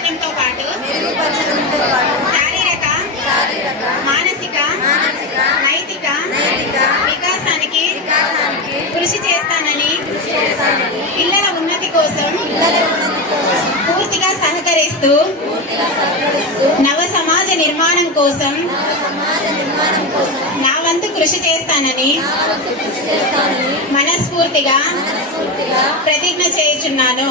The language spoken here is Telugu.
మెరుగుపరచడంతో పాటు శారీరక మానసిక నైతిక వికాసానికి కృషి చేస్తానని పిల్లల ఉన్నతి కోసం పూర్తిగా సహకరిస్తూ నవ సమాజ నిర్మాణం కోసం నా వంతు కృషి చేస్తానని మనస్ఫూర్తిగా ప్రతిజ్ఞ చేయుచున్నాను.